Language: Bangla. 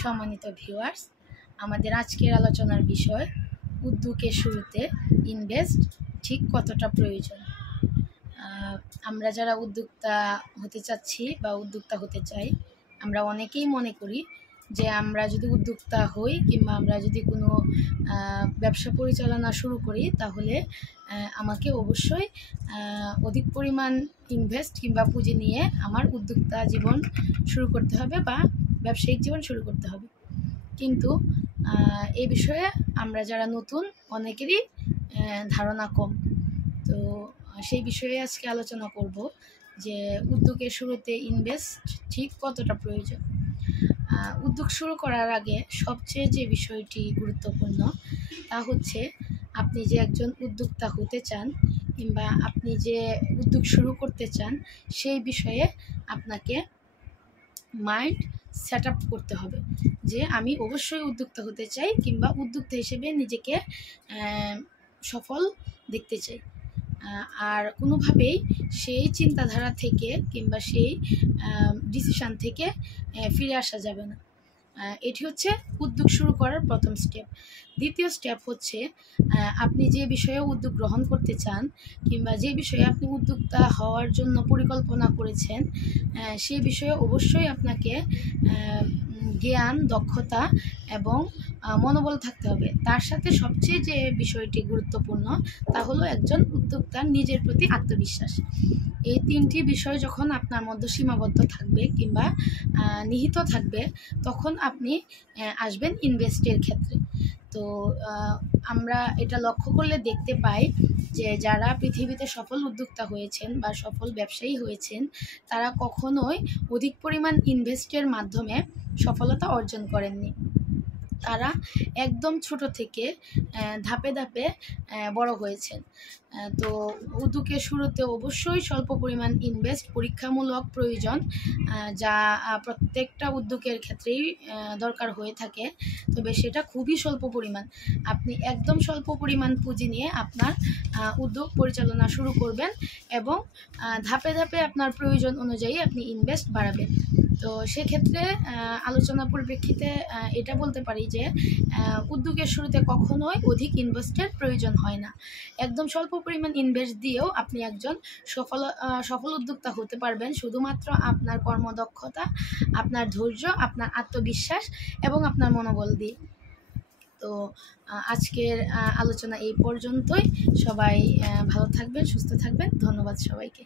সম্মানিত ভিউয়ার্স, আমাদের আজকের আলোচনার বিষয় উদ্যোগের শুরুতে ইনভেস্ট ঠিক কতটা প্রয়োজন। আমরা যারা উদ্যোক্তা হতে চাচ্ছি বা উদ্যোক্তা হতে চাই, আমরা অনেকেই মনে করি যে আমরা যদি উদ্যোক্তা হই কিংবা আমরা যদি কোনো ব্যবসা পরিচালনা শুরু করি তাহলে আমাকে অবশ্যই অধিক পরিমাণ ইনভেস্ট কিংবা পুঁজি নিয়ে আমার উদ্যোক্তা জীবন শুরু করতে হবে বা ব্যবসায়িক জীবন শুরু করতে হবে। কিন্তু এই বিষয়ে আমরা যারা নতুন অনেকেরই ধারণা কম। তো সেই বিষয়ে আজকে আলোচনা করব যে উদ্যোগের শুরুতে ইনভেস্ট ঠিক কতটা প্রয়োজন। উদ্যোগ শুরু করার আগে সবচেয়ে যে বিষয়টি গুরুত্বপূর্ণ তা হচ্ছে আপনি যে একজন উদ্যোক্তা হতে চান কিংবা আপনি যে উদ্যোগ শুরু করতে চান সেই বিষয়ে আপনাকে মাইন্ড সেট আপ করতে হবে যে আমি অবশ্যই উদ্যোক্তা হতে চাই কিংবা উদ্যোক্তা হিসেবে নিজেকে সফল দেখতে চাই। আর কোনোভাবেই সেই চিন্তাধারা থেকে কিংবা সেই ডিসিশান থেকে ফিরে আসা যাবে না। এটি হচ্ছে উদ্যোগ শুরু করার প্রথম স্টেপ। দ্বিতীয় স্টেপ হচ্ছে আপনি যে বিষয়ে উদ্যোগ গ্রহণ করতে চান কিংবা যে বিষয়ে আপনি উদ্যোক্তা হওয়ার জন্য পরিকল্পনা করেছেন সেই বিষয়ে অবশ্যই আপনাকে জ্ঞান, দক্ষতা এবং মনোবল থাকতে হবে। তার সাথে সবচেয়ে যে বিষয়টি গুরুত্বপূর্ণ তা হলো একজন উদ্যোক্তার নিজের প্রতি আত্মবিশ্বাস। এই তিনটি বিষয় যখন আপনার মধ্যে সীমাবদ্ধ থাকবে কিংবা নিহিত থাকবে তখন আপনি আসবেন ইনভেস্টের ক্ষেত্রে। তো আমরা এটা লক্ষ্য করলে দেখতে পাই যে যারা পৃথিবীতে সফল উদ্যোক্তা হয়েছেন বা সফল ব্যবসায়ী হয়েছেন তারা কখনোই অধিক পরিমাণ ইনভেস্টের মাধ্যমে সফলতা অর্জন করেননি। তারা একদম ছোট থেকে ধাপে ধাপে বড় হয়েছেন। তো উদ্যোগের শুরুতে অবশ্যই স্বল্প পরিমাণ ইনভেস্ট পরীক্ষামূলক প্রয়োজন, যা প্রত্যেকটা উদ্যোগের ক্ষেত্রেই দরকার হয়ে থাকে, তবে সেটা খুবই স্বল্প পরিমাণ। আপনি একদম স্বল্প পরিমাণ পুঁজি নিয়ে আপনার উদ্যোগ পরিচালনা শুরু করবেন এবং ধাপে ধাপে আপনার প্রয়োজন অনুযায়ী আপনি ইনভেস্ট বাড়াবেন। তো সেক্ষেত্রে আলোচনার পরিপ্রেক্ষিতে এটা বলতে পারি যে উদ্যোগের শুরুতে কখনোই অধিক ইনভেস্টের প্রয়োজন হয় না। একদম স্বল্প পরিমাণ ইনভেস্ট দিয়েও আপনি একজন সফল উদ্যোক্তা হতে পারবেন শুধুমাত্র আপনার কর্মদক্ষতা, আপনার ধৈর্য, আপনার আত্মবিশ্বাস এবং আপনার মনোবল দিয়ে। তো আজকের আলোচনা এই পর্যন্তই। সবাই ভালো থাকবেন, সুস্থ থাকবেন। ধন্যবাদ সবাইকে।